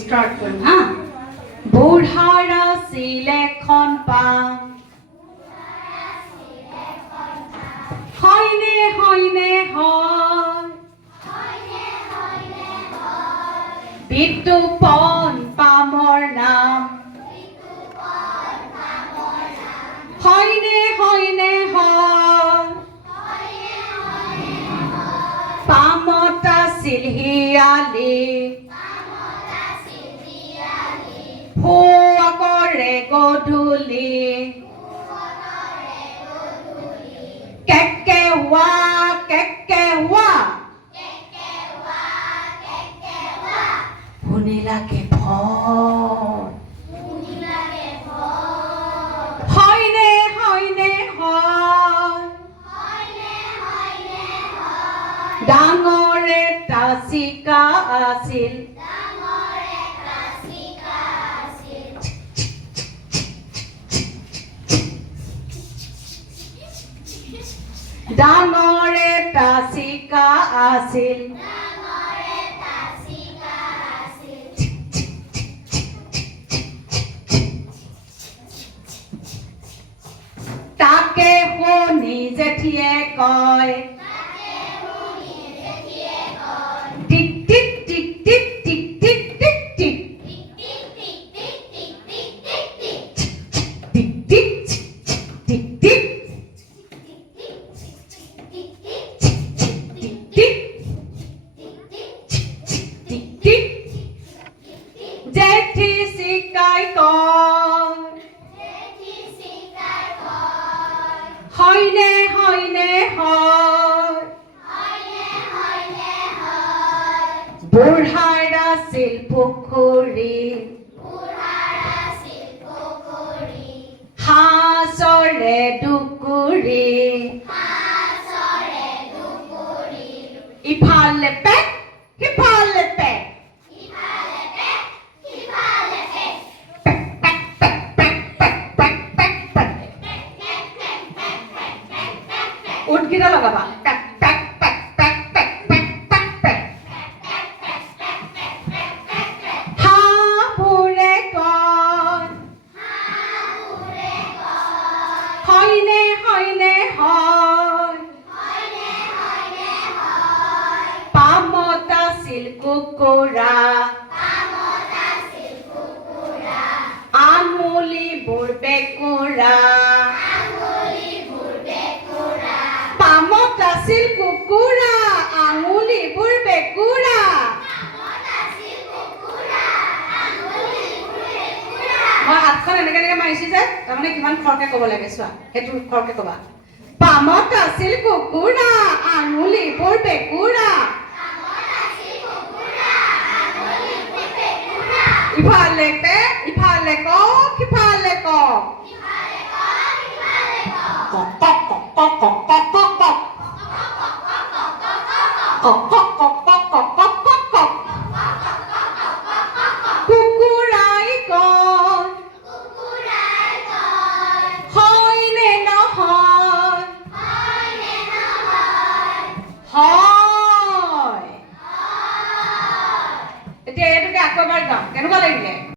Start কৰো হা বুঢ়াৰা সিলেখন পাম হয়নে হয়নে হয় বিতুপন পামৰ নাম হয়নে হয়নে হয় পামতা সিলহিয়ালি Hoa কৰে গধূলি কেকে ৱা শুনিলাকে ভয় হয়নে হয়নে হয় ডাঙৰ এটা চিকা আছিল ডাঙৰ এটা চিকা আছিল তাকে শুনি জেঠিয়ে কয় টিক টিক টিক টিক টিক টিক টিক টিক টিক টিক টিক টিক জেঠি চিকাই কয় হয়নে হয়নে হয় বুঢ়াৰ আছিল পুখুৰী হাঁহৰে দুকুৰি ইফালে পেক সিফালে পেক উঠগিটা লগাবা পেক পেক পেক পেক পেক পেক পেক পেক হাঁহবোৰে কয় হয়নে হয়নে হয় পামত আছিল কুকুৰা আঙুলিবোৰ বেকুৰা পামত আছিল কুকুৰা আঙুলিবোৰ বেকুৰা মই হাতখন এনেকে এনেকে মাৰিছো যে তাৰমানে কিমান খৰকে ক'ব লাগে চোৱা সেইটো খৰকে ক'বা পামত আছিল কুকুৰা আঙুলিবোৰ বেকুৰা ইফালে পে ইফালে কক সিফালে কক কক কক কক কক কক কক কক কুকুৰাই কয় হয়নে নহয় হয় এতিয়া এইটোকে আকৌ এবাৰ গাম কেনেকুৱা লাগিলে